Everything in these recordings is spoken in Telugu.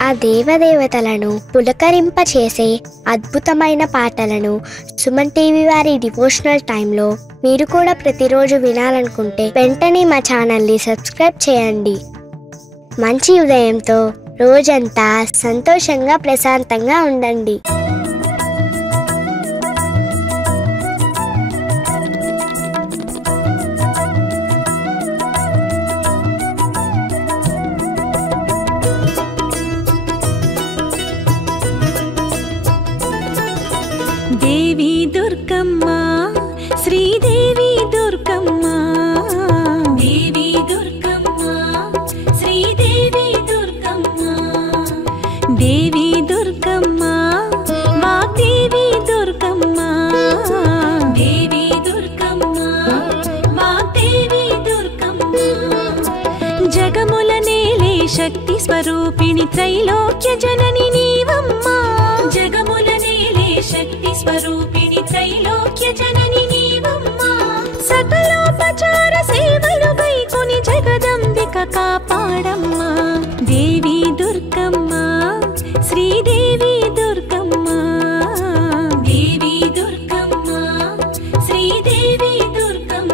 ఆ దేవదేవతలను పులకరింపచేసే అద్భుతమైన పాటలను సుమన్ టీవీ వారి డివోషనల్ టైంలో మీరు కూడా ప్రతిరోజు వినాలనుకుంటే వెంటనే మా ఛానల్ని సబ్స్క్రైబ్ చేయండి. మంచి ఉదయంతో రోజంతా సంతోషంగా ప్రశాంతంగా ఉండండి. దేవి దుర్గమ్మ శ్రీదేవి దుర్గమ్మ దేవి దుర్గమ్మ శ్రీదేవి దుర్గమ్మ దేవి దుర్గమ్మ వాగ్దేవి దుర్గమ్మ దేవి దుర్గమ్మ వాగ్దేవి దుర్గమ్మ జగముల నేలే శక్తి స్వరూపిణి త్రైలోక్య జనని నీవమ్మ జగముల నేలే శక్తి స్వరూపిణి త్రైలోక్య జనని నీవమ్మ సకలోపచార సేవలు వైకొని జగదంబిక కాపాడమ్మ దేవి దుర్గమ్మ శ్రీదేవి దుర్గమ్మ దేవి దుర్గమ్మ శ్రీదేవి దుర్గమ్మ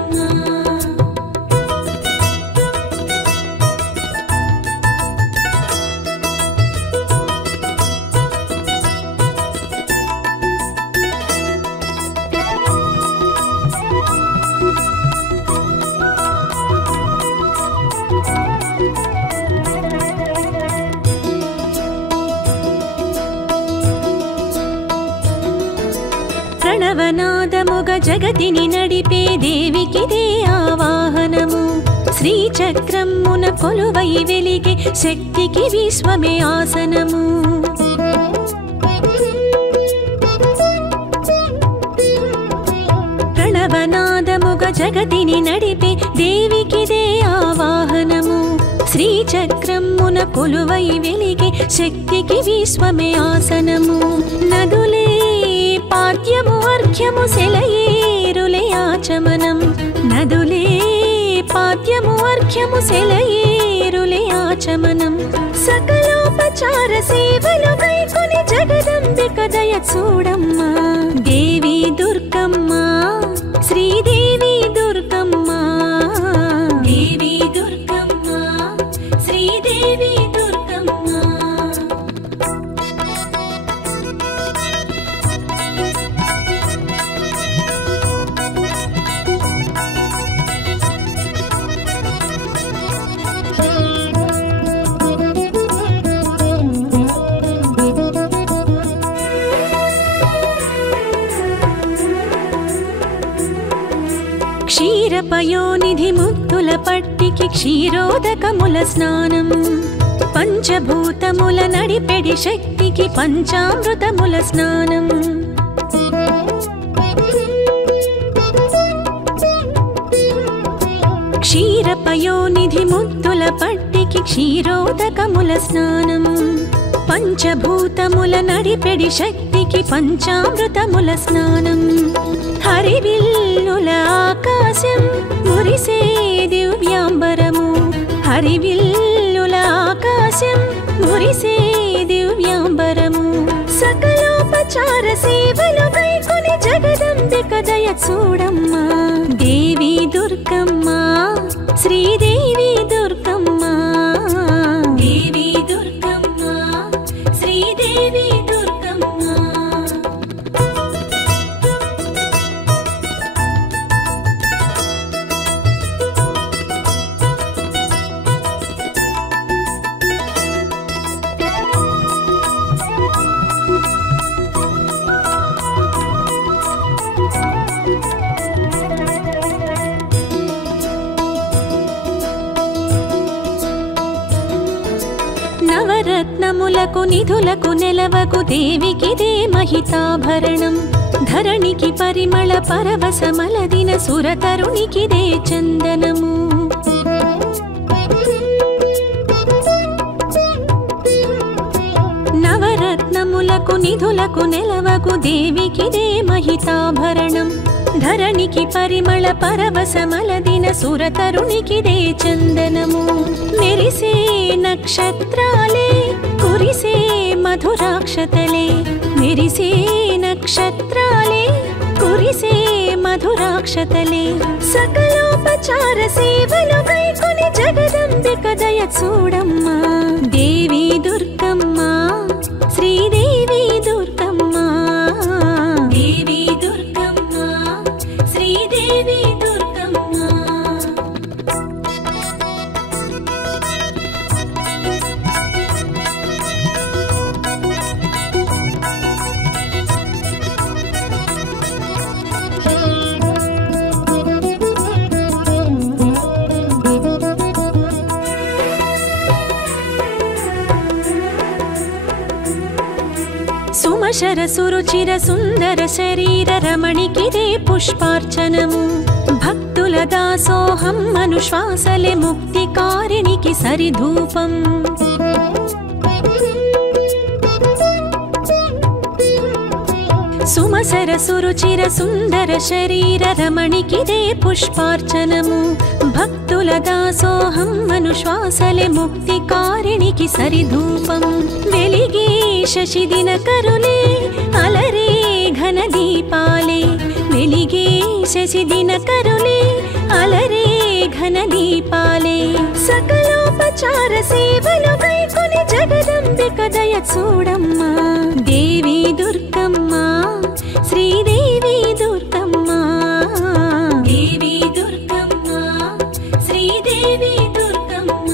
ప్రణవనాదముగ జగతిని నడిపే దేవికిదే ఆవాహనము శ్రీచక్రమున కొలువై వెలిగే శక్తికి విశ్వమే ఆసనము ప్రణవనాదముగ జగతిని నడిపే దేవికిదే ఆవాహనము శ్రీచక్రమున కొలువై వెలిగే శక్తికి విశ్వమే ఆసనము నదులే పాద్యము అర్ఘ్యము సెలయేరులే ఆచమనం నదులే పాద్యము అర్ఘ్యము సెలయేరులే ఆచమనం సకలోపచార సేవలు వైకొని జగదంబిక దయ చూడమ్మ దేవి దుర్గమ్మ శ్రీదేవి దుర్గమ్మ దేవి దుర్గమ్మ శ్రీదేవి దుర్గమ్మ క్షీరపయోనిధి ముత్తుల పట్టికి క్షీరోదకముల స్నానం పంచభూతముల నడిపెడి శక్తికి పంచామృతముల స్నానం క్షీరపయోనిధి ముత్తుల పట్టికి క్షీరోదకముల స్నానం పంచభూతముల నడిపెడి శక్తికి పంచామృతముల స్నానం హరివిల్లుల ఆకాశం మురిసే దివ్యాంబరము హరివిల్లుల ఆకాశం మురిసే దివ్యాంబరము సకలోపచార సేవలు వైకొని జగదంబిక దయ చూడమ్మ దేవి దుర్గమ్మ శ్రీదేవి దుర్గమ్మ దేవి దుర్గమ్మ శ్రీదేవి దుర్గమ్మ నవరత్నములకు నిధులకు నెలవకు దేవికిదే మహితాభరణం ధరణికి పరిమళ పరవశమలదిన సురతరునికిదే చందనము నవరత్నములకు నిధులకు నెలవకు దేవికిదే మహితాభరణం ధరణికి పరిమళ పరవశమలదిన సురతరునికిదే చందనము మెరిసే నక్షత్రాలే కురిసే మధురాక్షతలే మెరిసే నక్షత్రాలే కురిసే మధురాక్షతలే సకలోపచార సేవలు గైకొని జగదంబిక దయ చూడమ్మా దేవి దుర్గమ్మ శ్రీదేవి దుర్గమ్మ దేవి దుర్గమ్మ శ్రీదేవి దుర్గమ్మ. సుమశర సురుచిర సుందర శరీర రమణికిదే పుష్పార్చనము భక్తుల దాసోహం అనుశ్వాసలే ముక్తికారిణికి సరిధూపం. సుమసర సురుచిర సుందర శరీర రమణికిదే పుష్పార్చనము భక్తుల దాసోహం అనుశ్వాసలే ముక్తికారిణికి సరిధూపం. వెలిగే శశిదిన కరులే అలరే ఘన దీపాలే వెలిగే శశిదిన కరులే అలరే ఘన దీపాలే సకలోపచార సేవలు గైకొని జగదంబిక దయ చూడమ్మా దేవి దుర్గమ్మ శ్రీదేవి దుర్గమ్మ దేవి దుర్గమ్మ శ్రీదేవి దుర్గమ్మ.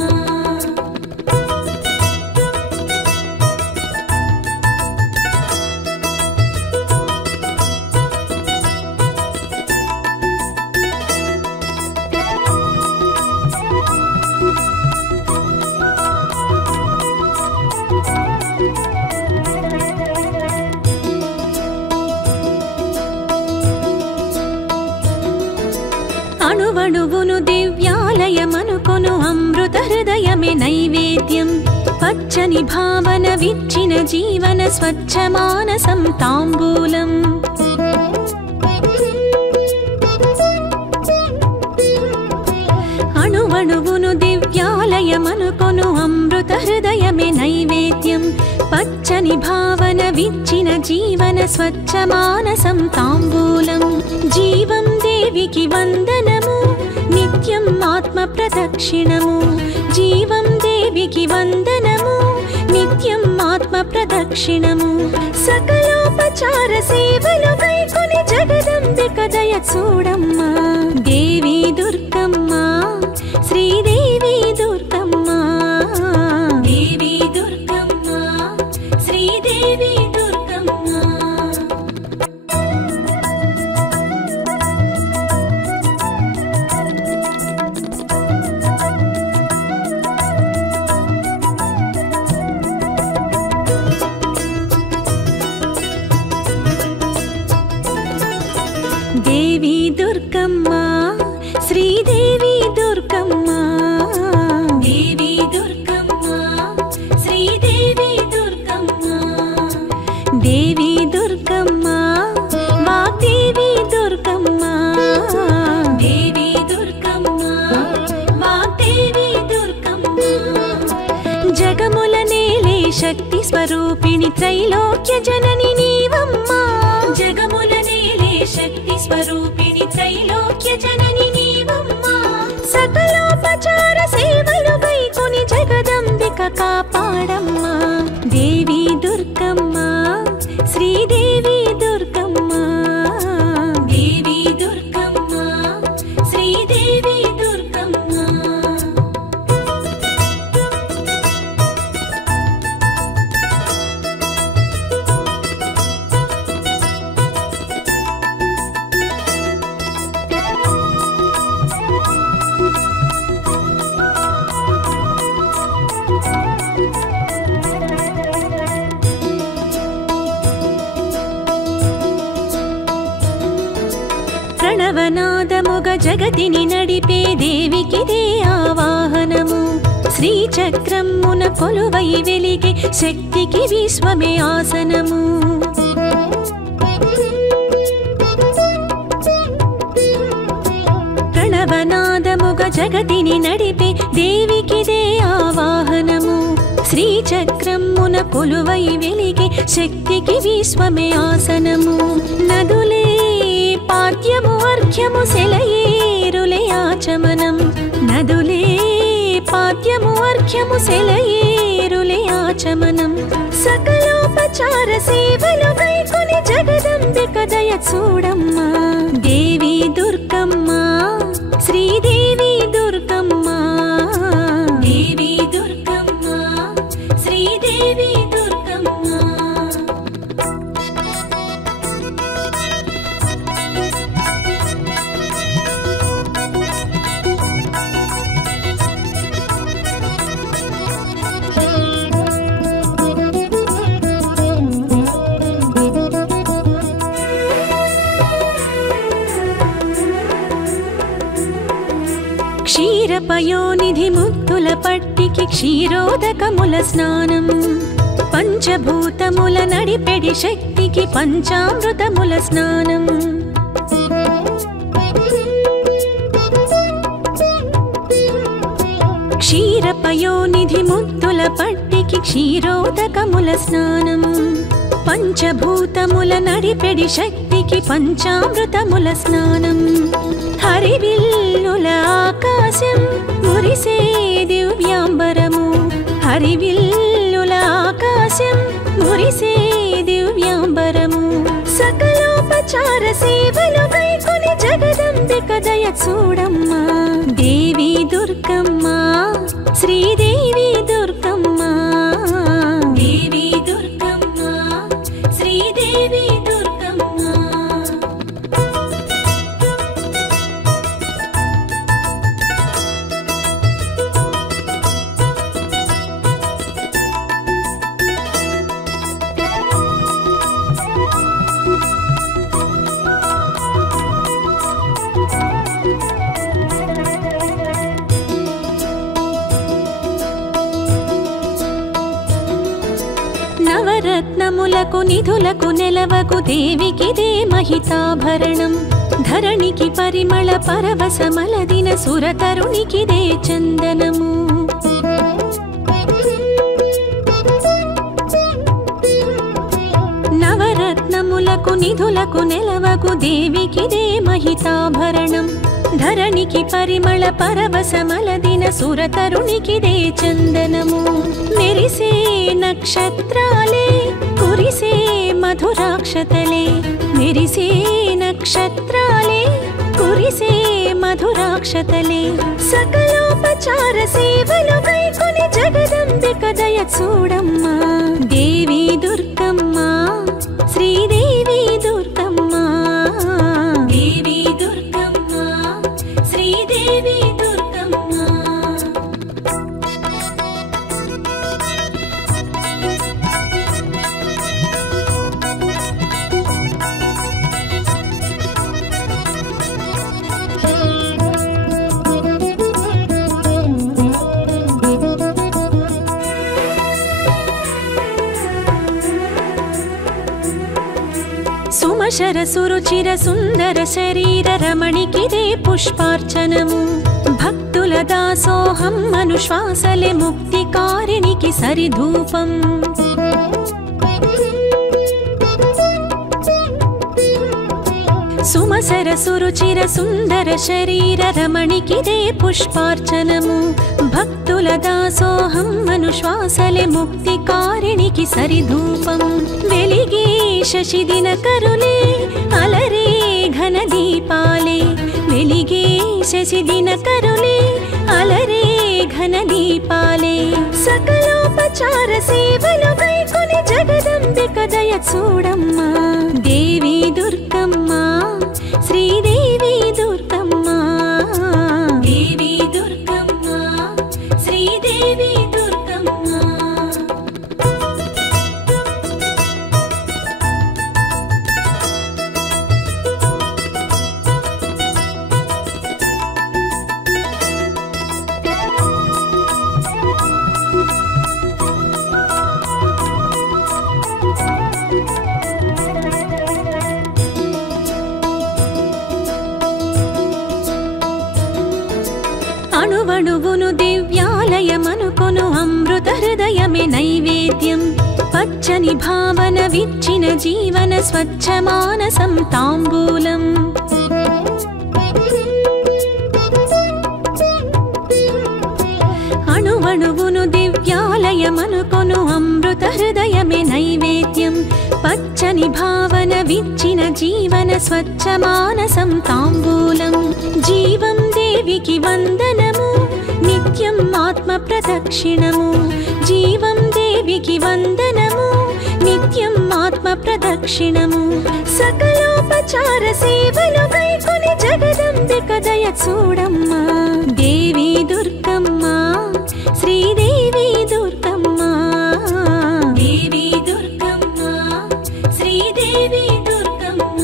అణువణువును దివ్యాలయమనుకొను అమృత హృదయమే నైవేద్యం పచ్చని భావన విచ్చిన జీవన స్వచ్ఛ మానసం తాంబూలం. అణువణువును దివ్యాలయమనుకొను అమృత హృదయమే నైవేద్యం పచ్చని భావన విచ్చిన జీవన స్వచ్ఛ మానసం తాంబూలం. జీవం దేవికి వందనము నిత్యం ఆత్మ ప్రదక్షిణము జీవం దేవికి వందనము నిత్యం ఆత్మ ప్రదక్షిణము సకలోపచార సేవలు గైకొని జగదంబిక దయ చూడమ్మా దేవి దుర్గమ్మ శ్రీదేవి దుర్గమ్మ దేవి దుర్గమ్మ శ్రీదేవి దుర్గమ్మ. దేవి దుర్గమ్మ శ్రీదేవి దుర్గమ్మ దేవి దుర్గమ్మ శ్రీదేవి దుర్గమ్మ దేవి దుర్గమ్మ వాగ్దేవి దుర్గమ్మ దేవి దుర్గమ్మ వాగ్దేవి దుర్గమ్మ. జగముల నేలే శక్తి స్వరూపిణి త్రైలోక్య జనని నీవమ్మా జగముల నేలే శక్తి స్వరూపిణి త్రైలోక్య జనని నీవమ్మా సకలోపచార సేవలు గైకొని జగదంబిక కాపాడమ్మా దేవి దుర్గమ్మ శ్రీదేవి దుర్గమ్మ దేవి దుర్గమ్మ శ్రీదేవి దుర్గమ్మ. ప్రణవనాదముగ జగతిని నడిపే దేవికిదే ఆవాహనము శ్రీచక్రమున కొలువై వెలిగే శక్తికి విశ్వమే ఆసనము. ప్రణవనాదముగ జగతిని నడిపే దేవికిదే ఆవాహనము శ్రీచక్రమున కొలువై వెలిగే శక్తికి విశ్వమే ఆసనము. నదులే పాద్యము అర్ఘ్యము సెలయేరులే ఆచమనం. నదులే పాద్యము అర్ఘ్యము సెలయేరులే ఆచమనం. సకలోపచార సేవలు గైకొని జగదంబిక దయ చూడమ్మా. దేవి దుర్గమ్మ శ్రీదేవి దుర్గమ్మ. దేవి దుర్గమ్మ శ్రీదేవి దుర్గమ్మ. క్షీరపయోనిధి ముత్తుల పట్టికి క్షీరోదకముల స్నానం. పంచభూతముల నడిపెడి శక్తికి పంచామృతముల స్నానం. క్షీరపయోనిధి ముత్తుల పట్టికి క్షీరోదకముల స్నానం. పంచభూతముల నడిపెడి శక్తికి పంచామృతముల స్నానం. హరివిల్లుల ఆకాశం మురిసే దివ్యాంబరము. హరివిల్లుల ఆకాశం మురిసే దివ్యాంబరము. సకలోపచార సేవలు గైకొని జగదంబిక దయ చూడమ్మా. దేవి దుర్గమ్మ శ్రీదేవి దుర్గమ్మ. దేవి దుర్గమ్మ శ్రీదేవి దుర్గమ్మ. నవరత్నములకు నిధులకు నెలవకు దేవికిదే మహితాభరణం. ధరణికి పరిమళ పరవశమలదిన సురతరునికిదే చందనము. నవరత్నములకు నిధులకు నెలవకు దేవికిదే మహితాభరణం. ధరణికి పరిమళ పరవశమలదిన సురతరునికిదే చందనము. మెరిసే నక్షత్రాలే కురిసే మధురాక్షతలే. మెరిసే నక్షత్రాలే కురిసే మధురాక్షతలే. సకలోపచార సేవలు గైకొని జగదంబిక దయ చూడమ్మా. దేవి దుర్గమ్మ శ్రీదేవి దుర్గమ్మ. దేవి దుర్గమ్మ శ్రీదేవి దుర్గమ్మ. సుమశర సురుచిర సుందర శరీర రమణికిదే పుష్పార్చనము. భక్తుల దాసోహం అనుశ్వాసలే ముక్తికారిణికి సరిధూపం. సుమసర సురుచిర సుందర శరీర రమణికిదే పుష్పార్చనము. భక్తుల దాసోహం అనుశ్వాసలే ముక్తికారిణికి సరిధూపం. వెలిగే శశిదిన కరులే అలరే ఘన దీపాలే. వెలిగే శశిదిన కరులే అలరే ఘన దీపాలే. సకలోపచార సేవలు గైకొని జగదంబిక దయ చూడమ్మా. దేవి దుర్గమ్మ శ్రీదేవి దుర్గమ్మ. దేవి దుర్గమ్మ శ్రీదేవి దుర్గమ్మ. విచ్చిన జీవన స్వచ్ఛ మానసం తాంబూలం అణువణువును దివ్యాలయమనుకొను అమృత హృదయమే నైవేద్యం పచ్చని భావన విచ్చిన జీవన స్వచ్ఛ మానసం తాంబూలం జీవం దేవికి వందనము నిత్యం ఆత్మ ప్రదక్షిణము జీవం దేవికి వందనము నిత్యం ఆత్మ ప్రదక్షిణము సకలోపచార సేవలు కైకొని జగదంబిక దయ చూడమ్మా దేవి దుర్గమ్మ శ్రీదేవి దుర్గమ్మ దేవి దుర్గమ్మ శ్రీదేవి దుర్గమ్మ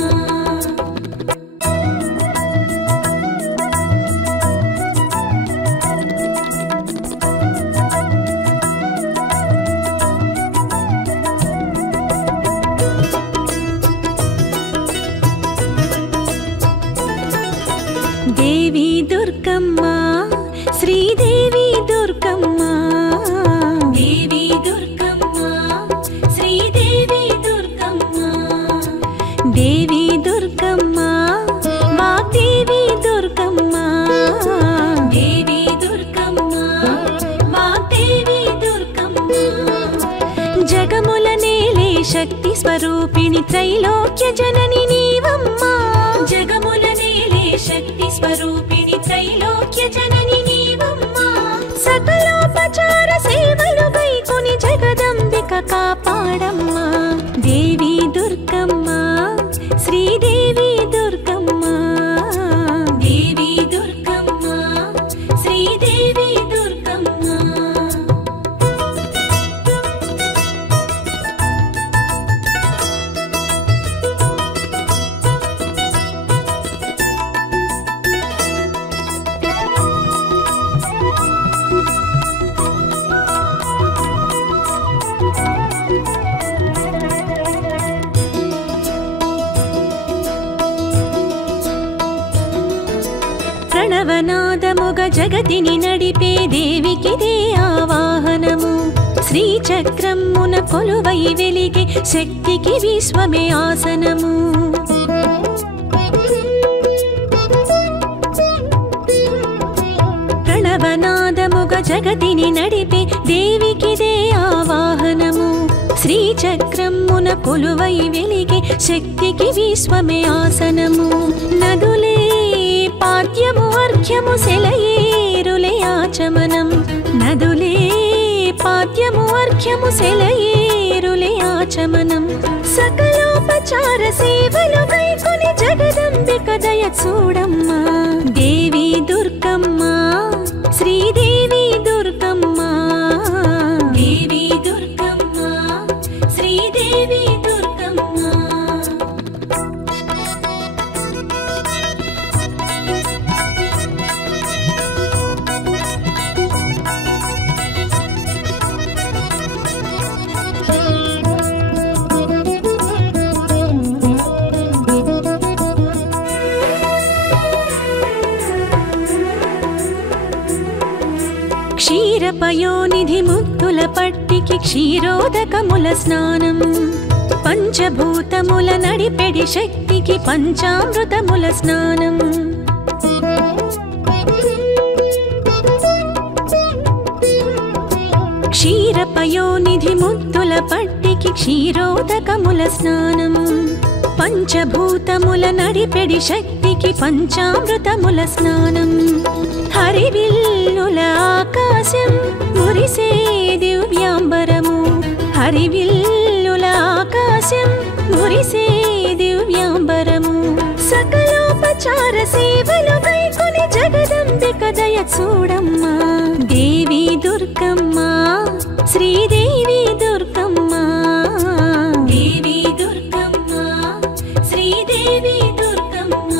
దేవి దుర్గమ్మ శ్రీదేవి దుర్గమ్మ దేవి దుర్గమ్మ శ్రీదేవి దుర్గమ్మ దేవి దుర్గమ్మ వాగ్దేవి దుర్గమ్మ దేవి దుర్గమ్మ వాగ్దేవి దుర్గమ్మ జగముల నేలే శక్తి స్వరూపిణి త్రైలోక్య జనని నీవమ్మ జగముల నేలే శక్తి స్వరూపిణి త్రైలోక్య జనని నీవమ్మ సకలోపచార సేవలు కైకొని జగదంబిక కాపాడమ్మ దేవి దుర్గమ్మ శ్రీదేవి దుర్గమ్మ దేవి దుర్గమ్మ శ్రీదేవి దుర్గమ్మ ప్రణవనాదముగ జగతిని నడిపే దేవికిదే ఆవాహనము శ్రీచక్రమున కొలువై వెలిగే శక్తికి విశ్వమే ఆసనము ప్రణవనాదముగ జగతిని నడిపే దేవికిదే ఆవాహనము శ్రీచక్రమున కొలువై వెలిగే శక్తికి విశ్వమే ఆసనము నదులే పాద్యము అర్ఘ్యము సెలయేరులే ఆచమనం నదులే పాద్యము అర్ఘ్యము సెలయేరులే ఆచమనం సకలోపచార సేవలు కైకొని జగదంబిక దయ చూడమ్మ దేవి దుర్గమ్మ శ్రీదేవి దుర్గమ్మ దేవి దుర్గమ్మ శ్రీదేవి దుర్గమ్మ క్షీరపయోనిధి ముద్దుల పట్టికి క్షీరోదకముల స్నానం పంచభూతముల నడిపెడి శక్తికి పంచామృతముల స్నానం క్షీరపయోనిధి ముద్దుల పట్టికి క్షీరోదకముల స్నానం పంచభూతముల నడిపెడి శక్తికి పంచామృతముల స్నానం హరివిల్లుల ఆకాశం మురిసే దివ్యాంబరము హరివిల్లుల ఆకాశం మురిసే దివ్యాంబరము సకలోపచార సేవలు కైకొని జగదంబిక దయ చూడమ్మ దేవి దుర్గమ్మ శ్రీదేవి దుర్గమ్మ దేవి దుర్గమ్మ శ్రీదేవి దుర్గమ్మ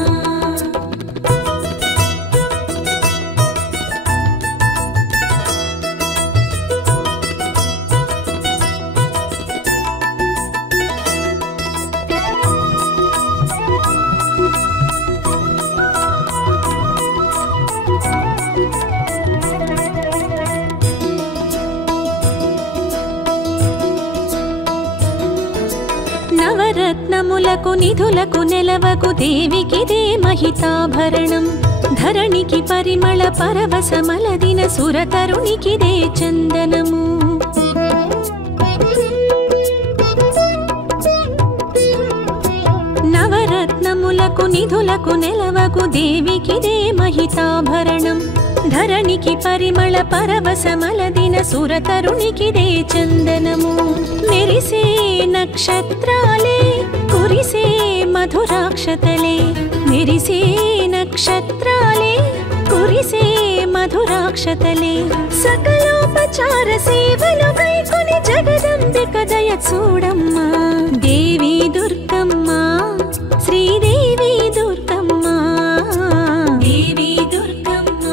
నవరత్నములకు నిధులకు నెలవకు దేవికిదే మహితాభరణం ధరణికి పరిమళ పరవశమలదిన సురతరునికిదే చందనము నవరత్నములకు నిధులకు నెలవకు దేవికిదే మహితాభరణం ధరణికి పరిమళ పరవశమలదిన సురతరునికిదే చందనము మెరిసే నక్షత్రాలే కురిసే మధురాక్షతలే మెరిసే నక్షత్రాలే కురిసే మధురాక్షతలే సకలోపచార సేవలు కైకొని జగదంబిక దయ చూడమ్మా దేవి దుర్గమ్మ శ్రీదేవి దుర్గమ్మ దేవి దుర్గమ్మ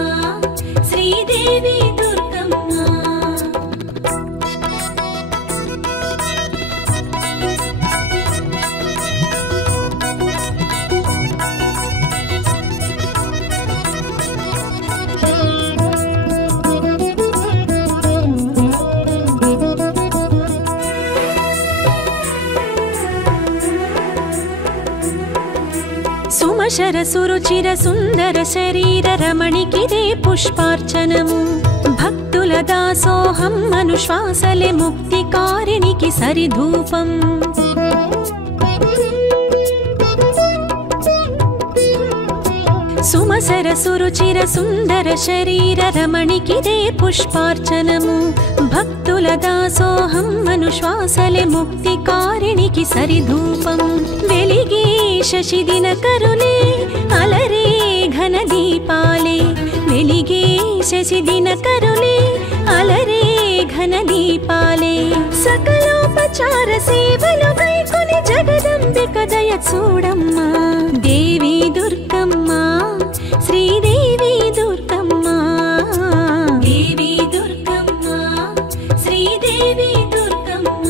శ్రీదేవి దుర్గమ్మ సుమశర సురుచిర సుందర శరీర రమణికిదే పుష్పార్చనము భక్తుల దాసోహం అనుశ్వాసలే ముక్తికారిణికి సరిధూపం సుమసర సురుచిర సుందర శరీర రమణికిదే పుష్పార్చనము భక్తుల దాసోహం అనుశ్వాసలే ముక్తికారిణికి సరిధూపం వెలిగే శశిదిన కరులే అలరే ఘన దీపాలే వెలిగే శశిదిన కరులే అలరే ఘన దీపాలే సకలోపచార సేవలు కైకొని జగదంబిక దయ చూడమ్మా దేవి దుర్గమ్మ శ్రీదేవి దుర్గమ్మ దేవి దుర్గమ్మ శ్రీదేవి దుర్గమ్మ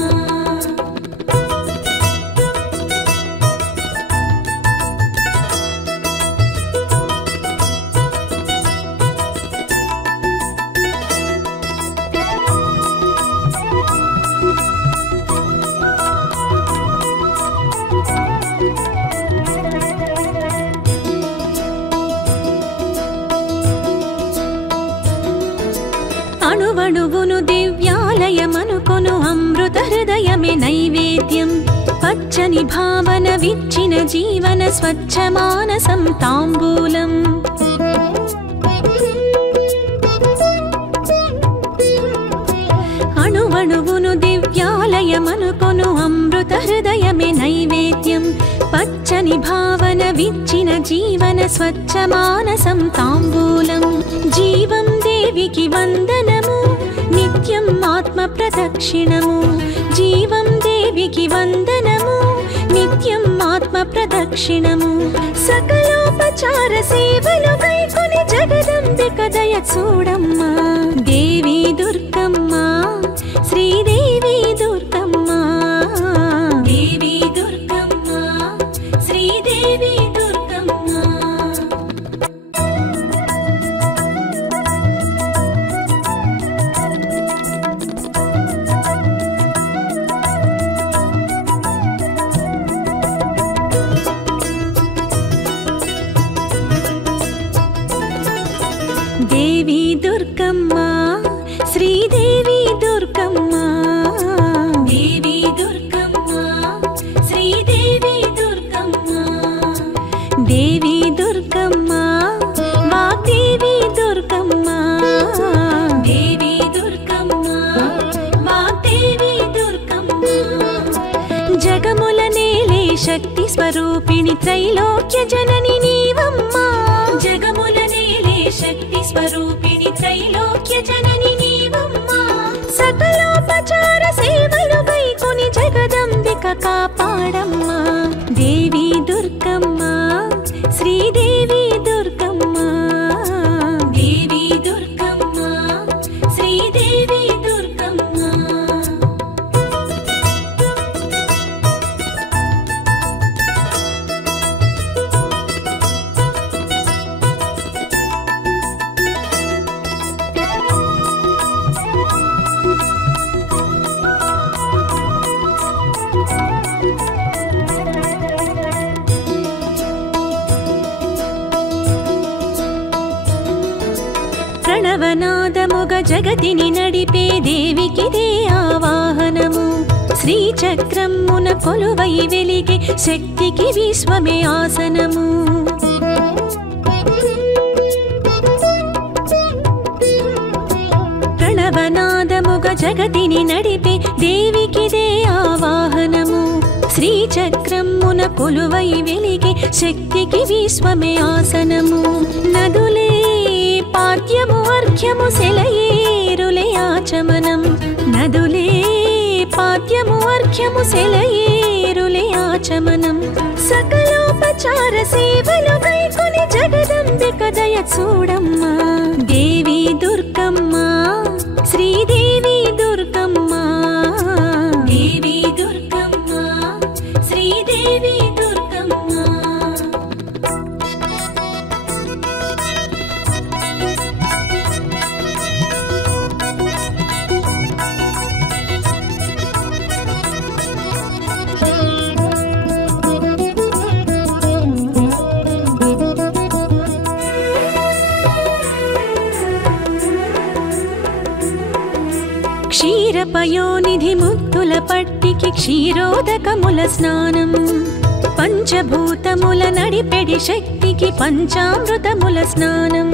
అణువణువును దివ్యాలయమనుకొను అమృత హృదయమే నైవేద్యం పచ్చని భావన విచ్చిన జీవన స్వచ్ఛ మానసం తాంబూలం అణువణువును దివ్యాలయమనుకొను అమృత హృదయమే నైవేద్యం పచ్చని భావన విచ్చిన జీవన స్వచ్ఛ మానసం తాంబూలం జీవం దేవికి వందనము నిత్యం ఆత్మ ప్రదక్షిణము జీవం దేవికి వందనము నిత్యం ఆత్మ ప్రదక్షిణము సకలోపచార సేవలు కైకొని జగదంబిక దయ చూడమ్మా దేవి దుర్గమ్మ శ్రీదేవి దుర్గమ్మ దేవి దుర్గమ్మ శ్రీదేవి దుర్గమ్మ దేవి దుర్గమ్మ శ్రీదేవి దుర్గమ్మ దేవి దుర్గమ్మ శ్రీదేవి దుర్గమ్మ దేవి దుర్గమ్మ వాగ్దేవి దుర్గమ్మ దేవి దుర్గమ్మ వాగ్దేవి దుర్గమ్మ జగముల నేలే శక్తి స్వరూపిణి త్రైలోక్య జనని నీవమ్మా జగముల నేలే శక్తి స్వరూపిణి త్రైలోక్య జనని నీవమ్మా సకలోపచార సేవలు కైకొని జగదంబిక కాపాడమ్మా దేవి దుర్గమ్మ శ్రీదేవి దుర్గమ్మ దేవి దుర్గమ్మ శ్రీదేవి దుర్గమ్మ జగతిని నడిపే దేవికిదే ఆవాహనము శ్రీచక్రమున కొలువై వెలిగే శక్తికి విశ్వమే ఆసనము ప్రణవనాదముగ జగతిని నడిపే దేవికిదే ఆవాహనము శ్రీచక్రమున కొలువై వెలిగే శక్తికి విశ్వమే ఆసనము నదులే పాద్యము అర్ఘ్యము సెలయేరులే ఆచమనం నదులే పాద్యము అర్ఘ్యము సెలయేరులే ఆచమనం సకలోపచార సేవలు కైకొని జగదంబిక దయ చూడమ్మా దేవి దుర్గమ్మ శ్రీదేవి దుర్గమ్మ దేవి దుర్గమ్మ శ్రీదేవి దుర్గమ్మ క్షీరపయోనిధి ముత్తుల పట్టికి క్షీరోదకముల స్నానం పంచభూతముల నడిపెడి శక్తికి పంచామృతముల స్నానం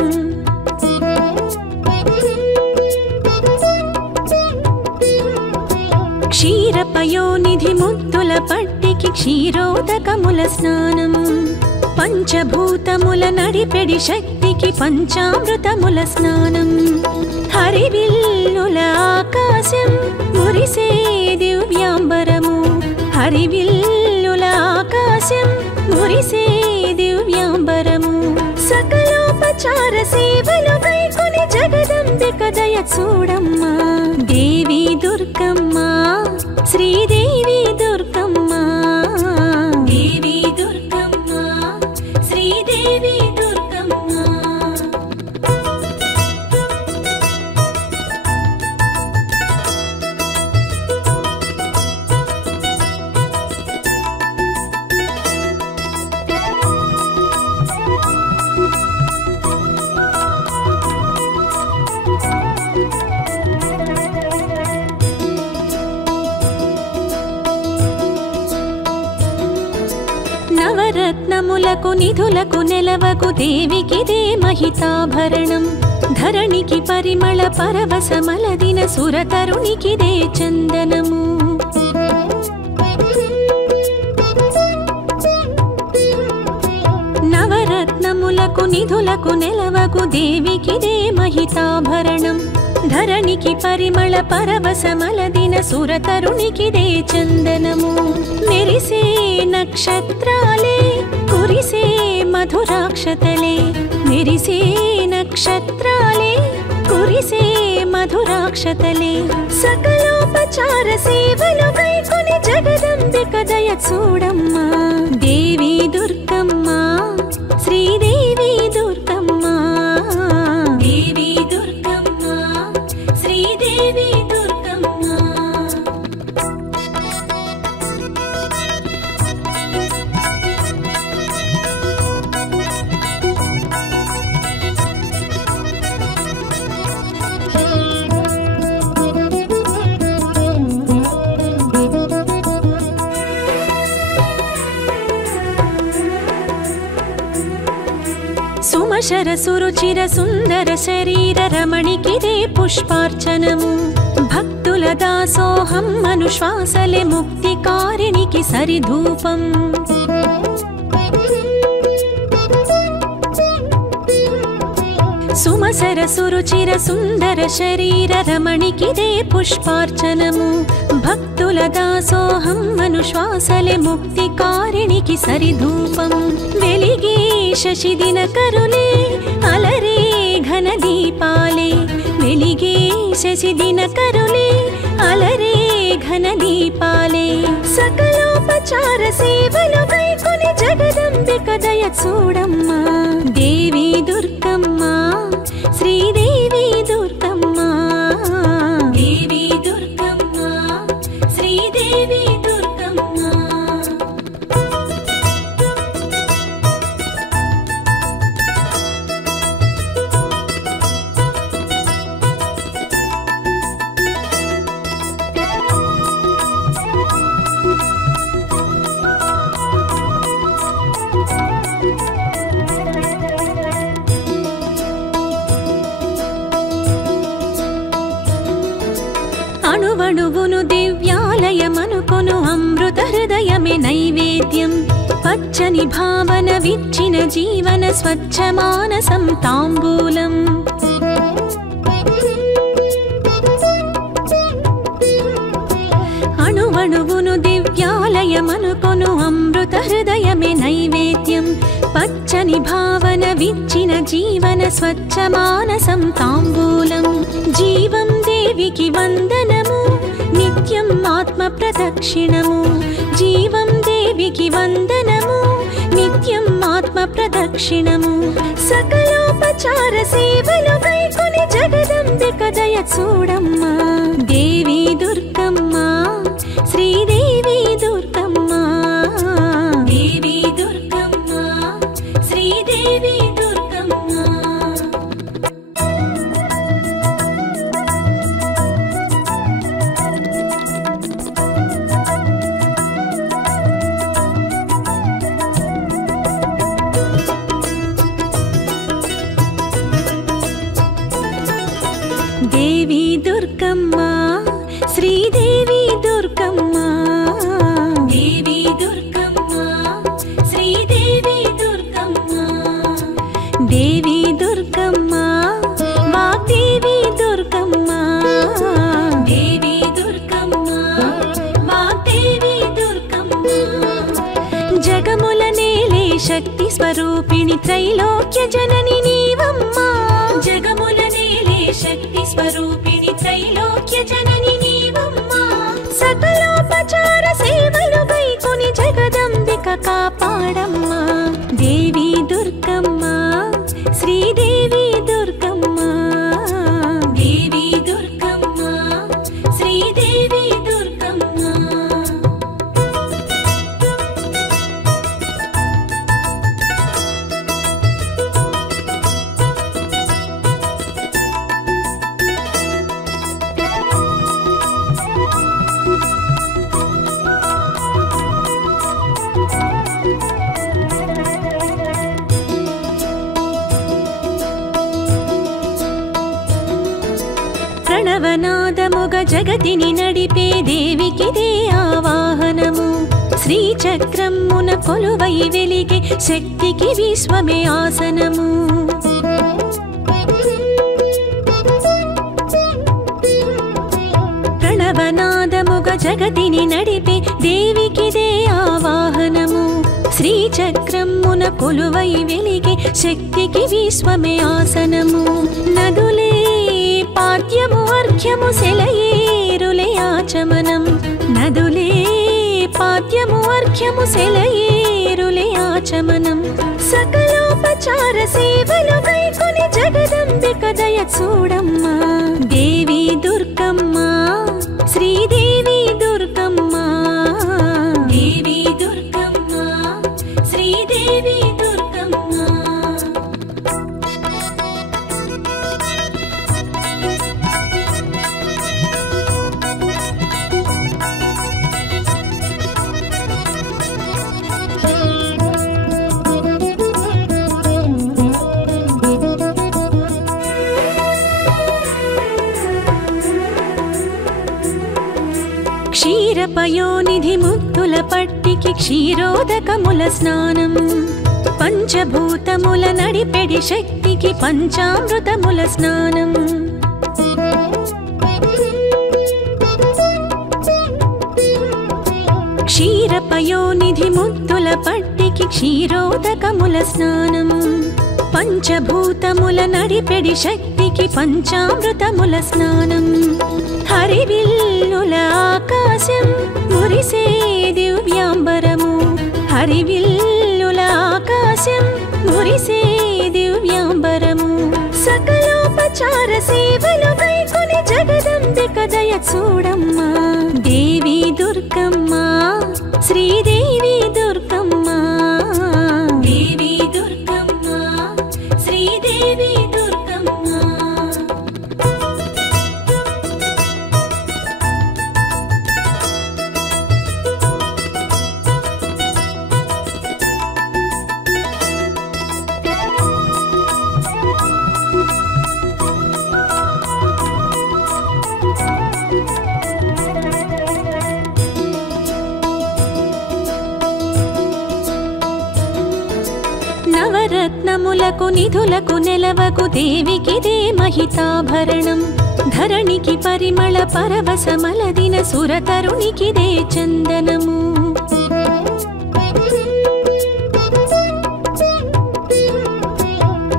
క్షీరపయోనిధి ముత్తుల పట్టికి క్షీరోదకముల స్నానం పంచభూతముల నడిపెడి శక్తికి పంచామృతముల స్నానం హరివిల్లుల ఆకాశం మురిసే దివ్యాంబరము హరివిల్లుల ఆకాశం మురిసే దివ్యాంబరము సకలోపచార సేవలు కైకొని జగదంబిక దయ చూడమ్మా దేవి దుర్గమ్మ శ్రీదేవి దుర్గమ్మ దేవి దుర్గమ్మ శ్రీదేవి దుర్గమ్మ నవరత్నములకు నిధులకు నెలవకు దేవికిదే మహితాభరణం ధరణికి పరిమళ పరవశమలదిన సురతరునికిదే చందనము నవరత్నములకు నిధులకు నెలవకు దేవికిదే మహితాభరణం ధరణికి పరిమళ పరవశమలదిన సురతరునికిదే చందనము మెరిసే నక్షత్రాలే కురిసే మధురాక్షతలే మెరిసే నక్షత్రాలే కురిసే మధురాక్షతలే సకలోపచార సేవలు కైకొని జగదంబిక దయ చూడమ్మా దేవి దుర్గమ్మ శ్రీదేవి దుర్గమ్మ దేవి దుర్గమ్మ శ్రీదేవి దుర్గమ్మ సుమశర సురుచిర సుందర శరీర రమణికిదే పుష్పార్చనము భక్తుల దాసోహం అనుశ్వాసలే ముక్తికారిణికి సరిధూపం సుమసర సురుచిర సుందర శరీర రమణికిదే పుష్పార్చనము భక్తుల దాసోహం అనుశ్వాసలే ముక్తికారిణికి సరిధూపం వెలిగే శశిదిన కరులే అలరే ఘన దీపాలే వెలిగే శశిదిన కరులే అలరే ఘన దీపాలే సకలోపచార సేవలు కైకొని జగదంబిక దయ చూడమ్మా దేవి దుర్గమ్మ శ్రీదేవి దుర్గమ్మ దేవి దుర్గమ్మ శ్రీదేవి దుర్గమ్మ అణువణువును దివ్యాలయమనుకొను అమృత హృదయమే నైవేద్యం పచ్చని భావన విచ్చిన జీవన స్వచ్ఛ మానసం తాంబూలం అణువణువును దివ్యాలయమనుకొను అమృత హృదయమే నైవేద్యం పచ్చని భావన విచ్చిన జీవన స్వచ్ఛ మానసం తాంబూలం జీవం దేవికి వందనము నిత్యం ఆత్మ ప్రదక్షిణము జీవం దేవికి వందనము నిత్యం ఆత్మ ప్రదక్షిణము సకలోపచార సేవలు కైకొని జగదంబిక దయ చూడమ్మా దేవి దుర్గమ్మ శ్రీదేవి దుర్గమ్మ దేవి దుర్గమ్మ శ్రీదేవి దుర్గమ్మ దేవి దుర్గమ్మ శ్రీదేవి దుర్గమ్మ దేవి దుర్గమ్మ శ్రీదేవి దుర్గమ్మ దేవి దుర్గమ్మ వాగ్దేవి దుర్గమ్మ దేవి దుర్గమ్మ వాగ్దేవి దుర్గమ్మ జగముల నేలే శక్తి స్వరూపిణి త్రైలోక్య జనని నీవమ్మా జగముల నేలే శక్తి స్వరూపిణి త్రైలోక్య జనని నీవమ్మా సకలోపచార సేవలు కైకొని జగదంబిక కాపాడమ్మా దేవి దుర్గమ్మ శ్రీదేవి దుర్గమ్మ దేవి దుర్గమ్మ శ్రీదేవి దుర్గమ్మ ప్రణవనాదముగ జగతిని నడిపే దేవికిదే ఆవాహనము శ్రీచక్రమున కొలువై వెలిగే శక్తికి విశ్వమే ఆసనము ప్రణవనాదముగ జగతిని నడిపే దేవికిదే ఆవాహనము శ్రీచక్రమున కొలువై వెలిగే శక్తికి విశ్వమే ఆసనము నదులే పాద్యము అర్ఘ్యము సెలయేరులే ఆచమనం నదులే పాద్యము అర్ఘ్యము సెలయేరులే ఆచమనం సకలోపచార సేవలు కైకొని జగదంబిక దయ చూడమ్మా దేవి దుర్గమ్మ శ్రీదేవి దుర్గమ్మ దేవి దుర్గమ్మ శ్రీదేవి దుర్గమ్మ క్షీరపయోనిధి ముత్తుల పట్టికి క్షీరోదకముల స్నానం పంచభూతముల నడిపెడి శక్తికి పంచామృతముల స్నానం క్షీరపయోనిధి ముత్తుల పట్టికి క్షీరోదకముల స్నానం పంచభూతముల నడిపెడి శక్తికి పంచామృతముల స్నానం హరివిల్లుల ఆకాశం మురిసే దివ్యాంబరము హరివిల్లుల ఆకాశం మురిసే దివ్యాంబరము సకలోపచార సేవలు కైకొని జగదంబిక దయ చూడమ్మా దేవి దుర్గమ్మ శ్రీదేవి దుర్గమ్మ దేవి దుర్గమ్మ శ్రీదేవి దుర్గమ్మ నవరత్నములకు నిధులకు నెలవకు దేవికిదే మహితాభరణం ధరణికి పరిమళ పరవశమలదిన సురతరునికిదే చందనము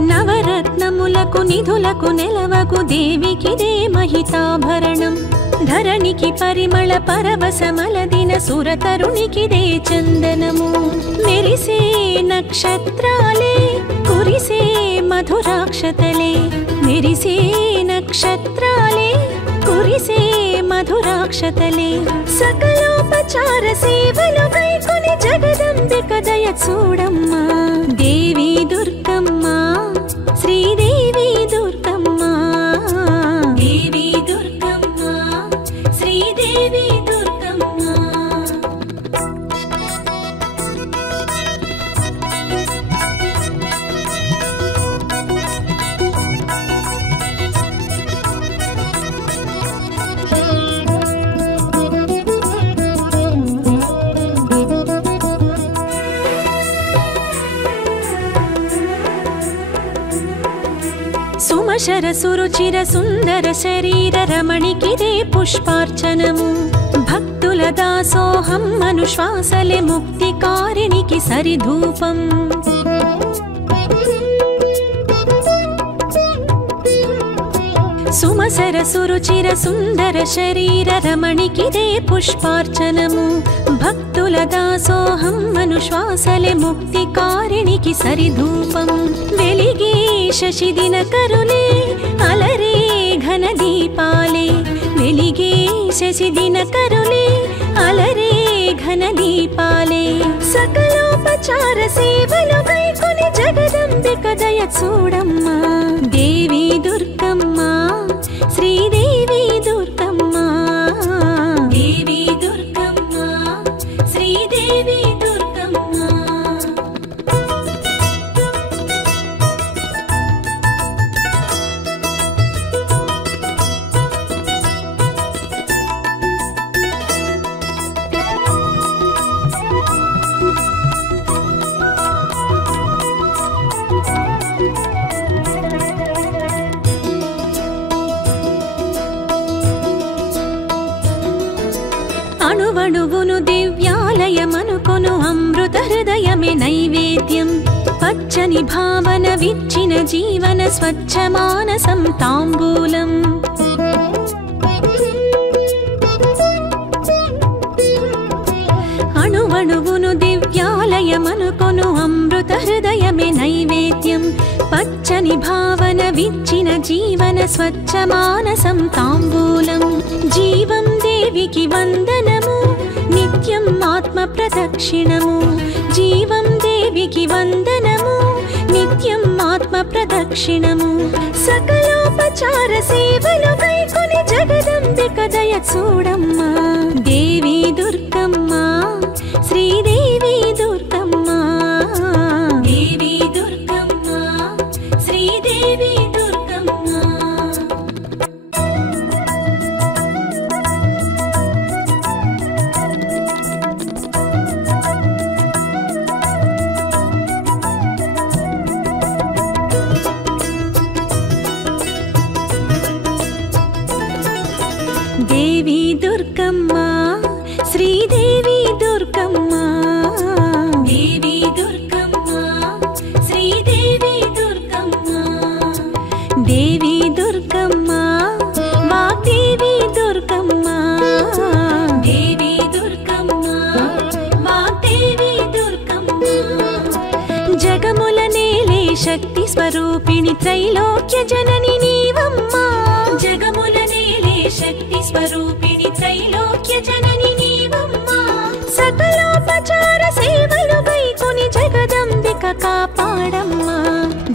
నవరత్నములకు నిధులకు నెలవకు దేవికిదే మహితాభరణం ధరణికి పరిమళ పరవశమలదిన సురతరునికిదే చందనము మెరిసే నక్షత్రాలే కురిసే మధురాక్షతలే మెరిసే నక్షత్రాలే కురిసే మధురాక్షతలే సకలోపచార సేవలు కైకొని జగదంబిక దయ చూడమ్మా దేవి దుర్గమ్మ శ్రీదేవి దుర్గమ్మ దేవి దుర్గమ్మ శ్రీదేవి దుర్గమ్మ సుమశర సురుచిర సుందర శరీర రమణికిదే పుష్పార్చనము భక్తుల దాసోహం అనుశ్వాసలే ముక్తికారిణికి సరిధూపం సుమసర సురుచిర సుందర శరీర రమణికిదే పుష్పార్చనము భక్తుల దాసోహం అనుశ్వాసలే ముక్తికారిణికి సరిధూపం వెలిగే శశిదిన కరులే అలరే ఘన దీపాలే వెలిగే శశిదిన కరులే అలరే ఘన దీపాలే సకలోపచార సేవలు కైకొని జగదంబిక దయ చూడమ్మా దేవి దుర్గమ్మ శ్రీదేవి దుర్గమ్మ దేవి దుర్గమ్మ శ్రీదేవి దుర్గమ్మ అణువణువును దివ్యాలయమనుకొను అమృత హృదయమే నైవేద్యం పచ్చని భావన విచ్చిన జీవన స్వచ్ఛ మానసం తాంబూలం అణువణువును దివ్యాలయమనుకొను అమృత హృదయమే నైవేద్యం పచ్చని భావన విచ్చిన జీవన స్వచ్ఛ మానసం తాంబూలం జీవం దేవికి వందనము నిత్యం ఆత్మ ప్రదక్షిణము జీవం దేవికి వందనము నిత్యం ఆత్మ ప్రదక్షిణము సకలోపచార సేవలు కైకొని జగదంబిక దయ చూడమ్మా దేవి దుర్గమ్మ శ్రీదేవి దుర్గమ్మ దేవి దుర్గమ్మ శ్రీదేవి దుర్గమ్మ దేవి దుర్గమ్మ శ్రీదేవి దుర్గమ్మ దేవి దుర్గమ్మ శ్రీదేవి దుర్గమ్మ దేవి దుర్గమ్మ వాగ్దేవి దుర్గమ్మ దేవి దుర్గమ్మ వాగ్దేవి దుర్గమ్మ జగముల నేలే శక్తి స్వరూపిణి త్రైలోక్య జనని నీవమ్మా జగముల నేలే శక్తి స్వరూపిణి త్రైలోక్య జనని నీవమ్మా సకలోపచార సేవలు కైకొని జగదంబిక కాపాడమ్మా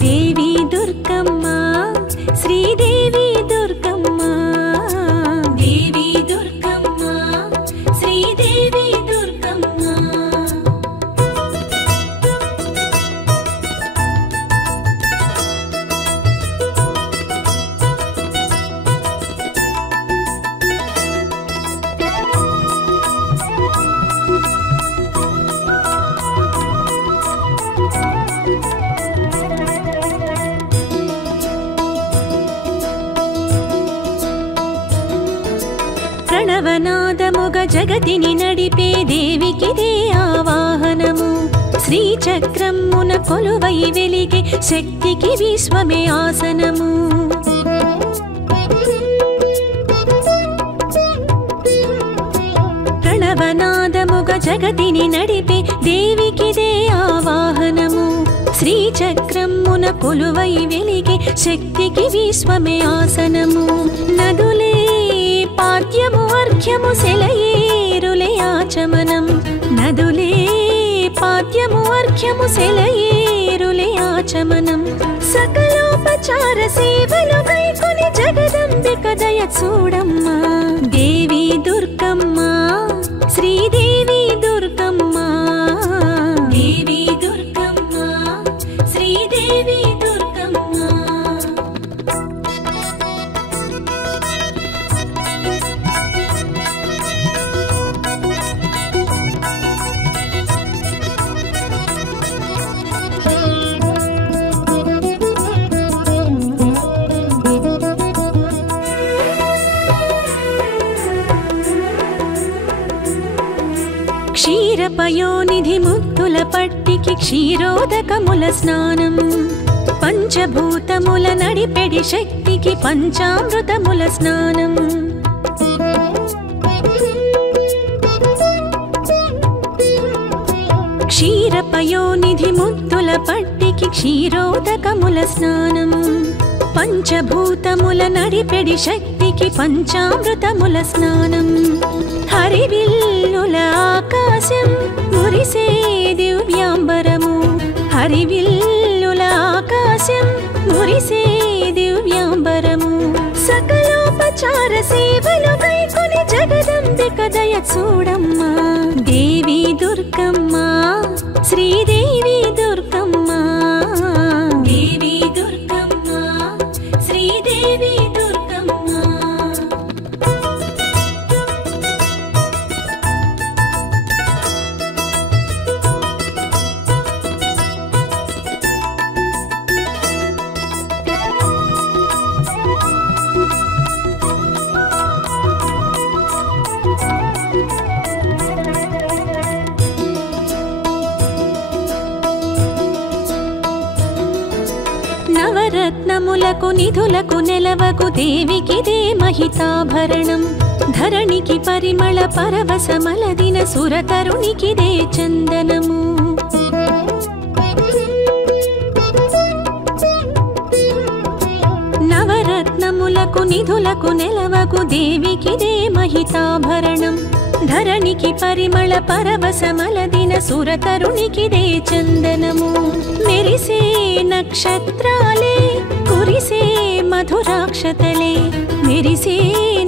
దేవి దుర్గమ్మ శ్రీదేవి దుర్గమ్మ దేవి దుర్గమ్మ శ్రీదేవి దుర్గమ్మ జగతిని నడిపే దేవికిదే ఆవాహనము. శ్రీచక్రమున కొలువై వెలిగే శక్తికి విశ్వమే ఆసనము. ప్రణవనాదముగ జగతిని నడిపే దేవికిదే ఆవాహనము. శ్రీచక్రమున కొలువై వెలిగే శక్తికి విశ్వమే ఆసనము. నదులే పాద్యము అర్ఘ్యము సెలయేరులే ఆచమనం. నదులే పాద్యము అర్ఘ్యము సెలయేరులే ఆచమనం. సకలోపచార సేవలు కైకొని జగదంబిక దయ చూడమ్మా. దేవి దుర్గమ్మ శ్రీదేవి దుర్గమ్మ. దేవి దుర్గమ్మ శ్రీదేవి దుర్గమ్మ. క్షీరపయోనిధి ముత్తుల పట్టికి క్షీరోదకముల స్నానం. పంచభూతముల నడిపెడి శక్తికి పంచామృతముల స్నానం. క్షీరపయోనిధి ముత్తుల పట్టికి క్షీరోదకముల స్నానం. పంచభూతముల నడిపెడి శక్తికి పంచామృతముల స్నానం. హరివిల్లుల ఆకాశం మురిసే దివ్యాంబరము. హరివిల్లుల ఆకాశం మురిసే దివ్యాంబరము. సకలోపచార సేవలు కైకొని జగదంబిక దయ చూడమ్మా. దేవి దుర్గమ్మ శ్రీదేవి దుర్గమ్మ. దేవి దుర్గమ్మ శ్రీదేవి దుర్గమ్మ. నవరత్నములకు నిధులకు నెలవకు దేవికిదే మహితాభరణం. ధరణికి పరిమళ పరవశమలదిన సురతరునికిదే చందనము. నవరత్నములకు నిధులకు నెలవకు దేవికిదే మహితాభరణం. ధరణికి పరిమళ పరవశమలదిన సురతరునికిదే చందనము. మెరిసే నక్షత్రాలే కురిసే మధురాక్షతలే. మెరిసే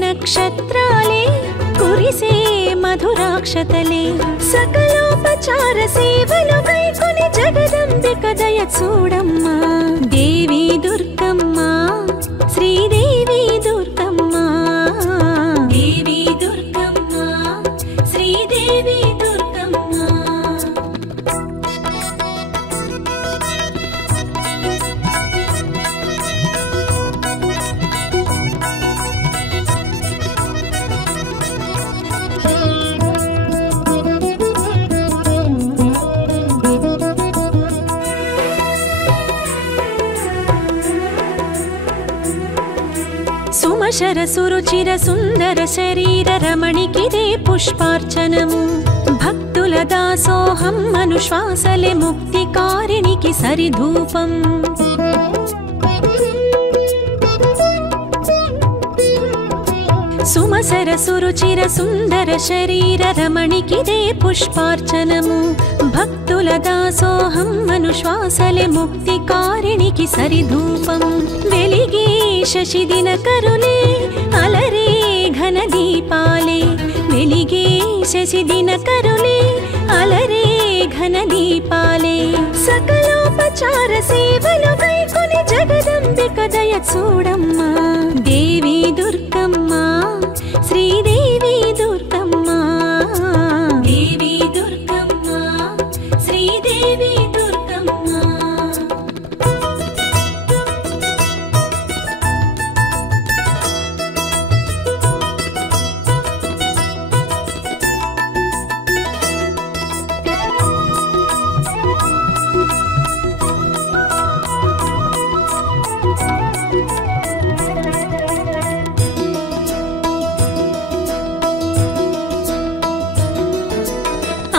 నక్షత్రాలే కురిసే మధురాక్షతలే. సకలోపచార సేవలు కైకొని జగదంబిక దయ చూడమ్మా. దేవి దుర్గమ్మ శ్రీదేవి దుర్గమ్మ. దేవి దుర్గమ్మ శ్రీదేవి దుర్గమ్మ. సుమశర సురుచిర సుందర శరీర రమణికిదే పుష్పార్చనము. భక్తుల దాసోహం అనుశ్వాసలే ముక్తికారిణికి సరిధూపం. సుమసర సురుచిర సుందర శరీర రమణికిదే పుష్పార్చనము. భక్తుల దాసోహం అనుశ్వాసలే ముక్తికారిణికి సరిధూపం. వెలిగే శశిదిన కరులే అలరే ఘన దీపాలే. వెలిగే శశిదిన కరులే అలరే ఘన దీపాలే. సకలోపచార సేవలు కైకొని జగదంబిక దయ చూడమ్మా. దేవి దుర్గమ్మ శ్రీదేవి దుర్గమ్మ. దేవి దుర్గమ్మ శ్రీదేవి దుర్గమ్మ.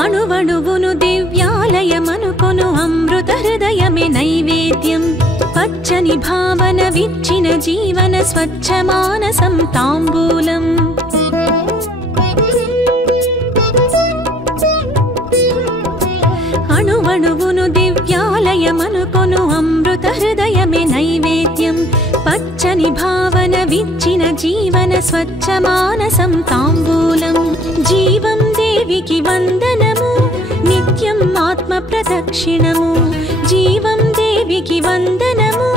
అణువణువును దివ్యాలయమనుకొను అమృత హృదయమే నైవేద్యం పచ్చని భావన విచ్చిన జీవన స్వచ్ఛ మానసం తాంబూలం అణువణువును దివ్యాలయమనుకొను అమృత హృదయమే నైవేద్యం పచ్చని భావన విచ్చిన జీవన స్వచ్ఛ మానసం తాంబూలం జీవం దేవికి వందనము నిత్యం ఆత్మ ప్రదక్షిణము జీవం దేవికి వందనము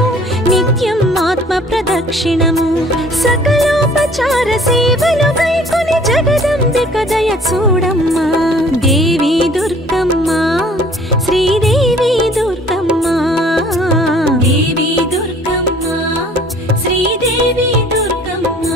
నిత్యం ఆత్మ ప్రదక్షిణము సకలోపచార సేవలు కైకొని జగదంబిక దయ చూడమ్మా దేవి దుర్గమ్మ శ్రీదేవి దుర్గమ్మ దేవి దుర్గమ్మ శ్రీదేవి దుర్గమ్మ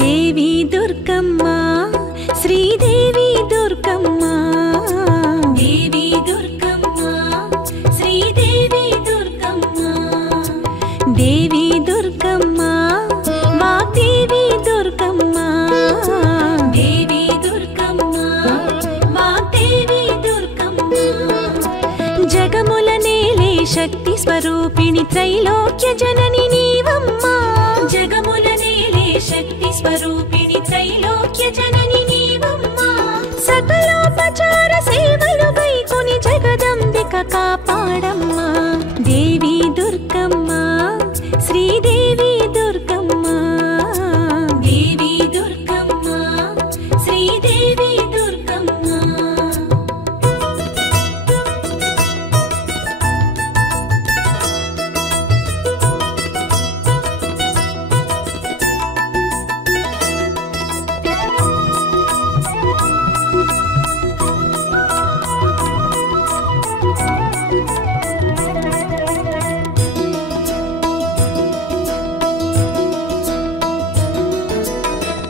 దేవి దుర్గమ్మ శ్రీదేవి దుర్గమ్మ దేవి దుర్గమ్మ శ్రీదేవి దుర్గమ్మ దేవి దుర్గమ్మ వాగ్దేవి దుర్గమ్మ దేవి దుర్గమ్మ వాగ్దేవి దుర్గమ్మ జగముల నేలే శక్తి స్వరూపిణి త్రైలోక్య జనని నీవమ్మా జగముల నేలే శక్తి స్వరూపిణి త్రైలోక్య జనని నీవమ్మా సకలోపచార సేవలు కైకొని జగదంబిక కాపాడమ్మా దేవి దుర్గమ్మ శ్రీదేవి దుర్గమ్మ దేవి దుర్గమ్మ శ్రీదేవి దుర్గమ్మ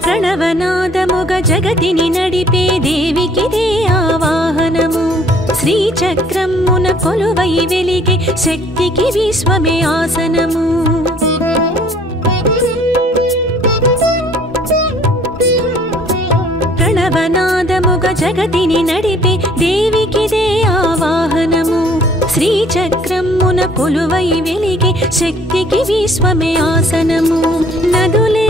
ప్రణవనాదముగ జగతిని నడిపే దేవికిదే ఆవాహనము శ్రీచక్రమున కొలువై వెలిగే శక్తికి విశ్వమే ఆసనము ప్రణవనాదముగ జగతిని నడిపే దేవికిదే ఆవాహనము శ్రీచక్రమున కొలువై వెలిగే శక్తికి విశ్వమే ఆసనము నదులే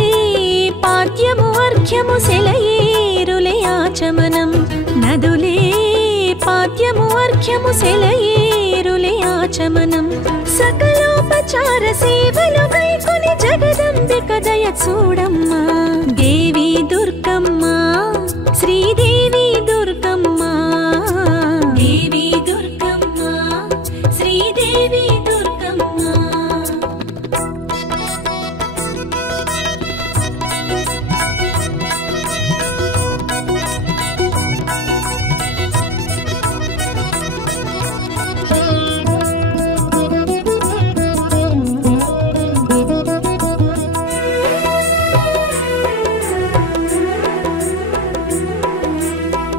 పాద్యము అర్ఘ్యము సెలయేరులే ఆచమనం నదులే పాద్యము అర్ఘ్యము సెలయేరులే ఆచమనం సకలోపచార సేవలు కైకొని జగదంబిక దయ చూడమ్మా దేవి దుర్గమ్మ శ్రీదేవి దుర్గమ్మ దేవి దుర్గమ్మ శ్రీదేవి దుర్గమ్మ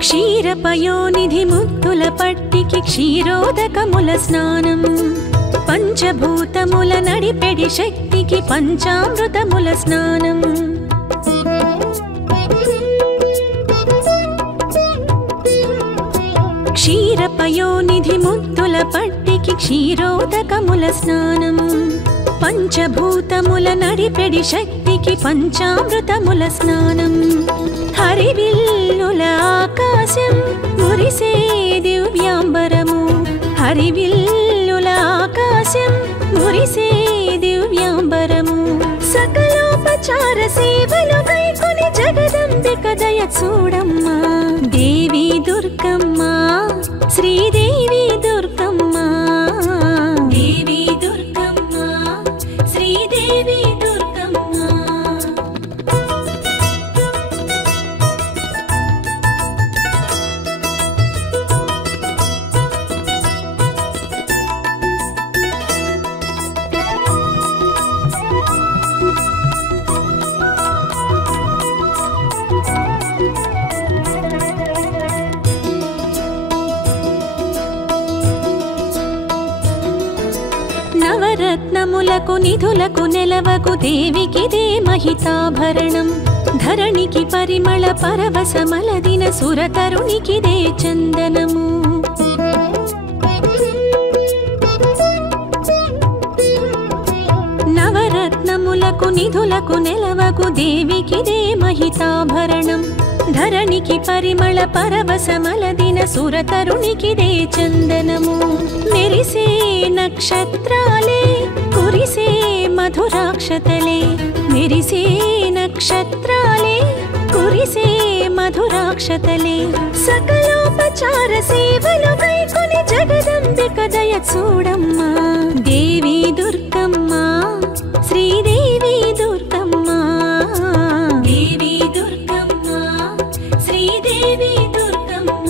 క్షీరపయోనిధి ముత్తుల పట్టికి క్షీరోదకముల స్నానం పంచభూతముల నడిపెడి శక్తికి పంచామృతముల స్నానం క్షీరపయోనిధి ముత్తుల పట్టికి క్షీరోదకముల స్నానం పంచభూతముల నడిపెడి శక్తికి పంచామృతముల స్నానం హరివిల్లుల ఆకాశం మురిసే దివ్యాంబరము హరివిల్లుల ఆకాశం మురిసే దివ్యాంబరము సకలోపచార సేవలు కైకొని జగదంబిక దయ చూడమ్మా దేవి దుర్గమ్మ శ్రీదేవి దుర్గమ్మ దేవి దుర్గమ్మ శ్రీదేవి దుర్గమ్మ నవరత్నములకు నిధులకు నెలవకు దేవికిదే మహితాభరణం ధరణికి పరిమళ పరవశమలదిన సురతరునికిదే చందనము నవరత్నములకు నిధులకు నెలవకు దేవికిదే మహితాభరణం ధరణికి పరిమళ పరవశమలదిన సురతరునికిదే చందనము మెరిసే నక్షత్రాలే కురిసే మధురాక్షతలే మెరిసే నక్షత్రాలే కురిసే మధురాక్షతలే సకలోపచార సేవలు కైకొని జగదంబిక దయ చూడమ్మా దేవి దుర్గమ్మ శ్రీదేవి దుర్గమ్మ దేవి దుర్గమ్మ శ్రీదేవి దుర్గమ్మ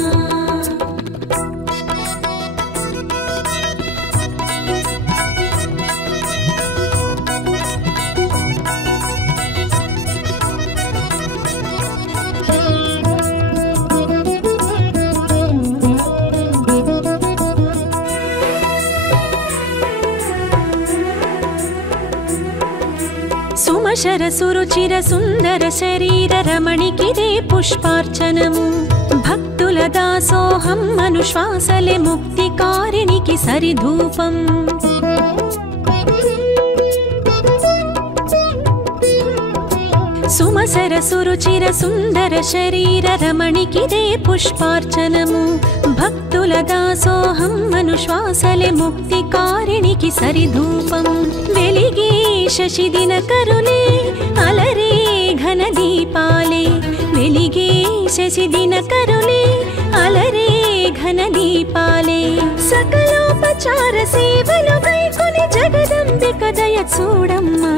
సుమశర సురుచిర సుందర శరీర రమణికిదే పుష్పార్చనము భక్తుల దాసోహం అనుశ్వాసలే ముక్తికారిణికి సరిధూపం సుమసర సురుచిర సుందర శరీర రమణికిదే పుష్పార్చనము భక్తుల దాసోహం అనుశ్వాసలే ముక్తికారిణికి సరిధూపం వెలిగే శశిదిన కరులే అలరే ఘన దీపాలే వెలిగే శశిదిన కరులే అలరే ఘన దీపాలే సకలోపచార సేవలు కైకొని జగదంబిక దయ చూడమ్మా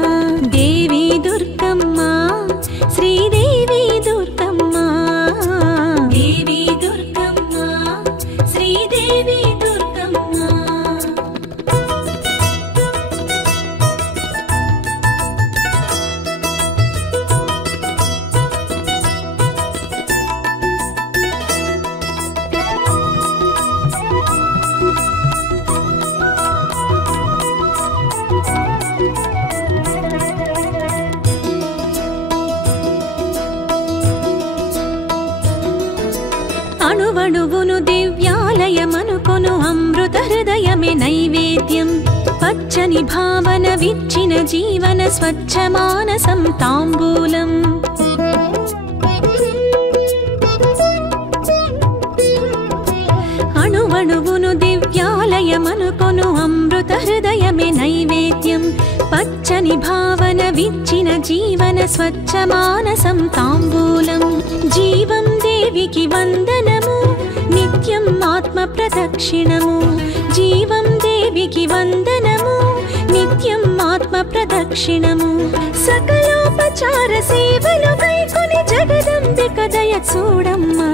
దేవి దుర్గమ్మ శ్రీదేవి దుర్గమ్మ దేవి దుర్గమ్మ శ్రీదేవి దుర్గమ్మ అణువణువును దివ్యాలయమనుకొను అమృత హృదయమే నైవేద్యం పచ్చని భావన విచ్చిన జీవన స్వచ్ఛ మానసం తాంబూలం అణువణువును దివ్యాలయమనుకొను అమృత హృదయమే నైవేద్యం పచ్చని భావన విచ్చిన జీవన స్వచ్ఛ మానసం తాంబూలం జీవం దేవికి వందనము నిత్యం ఆత్మ ప్రదక్షిణము జీవం దేవికి వందనము నిత్యం ఆత్మ ప్రదక్షిణము సకలోపచార సేవలు కైకొని జగదంబిక దయ చూడమ్మా